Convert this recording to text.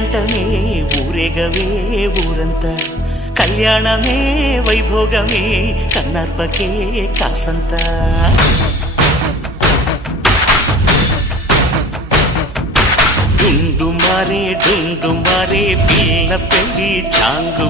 పేరంటమే ఊరేగవే ఊరంతా, కళ్యాణమే వైభోగమే కన్నార్పకే కాసంతా. డుండు మారే పిల్ల పెళ్ళి చాంగు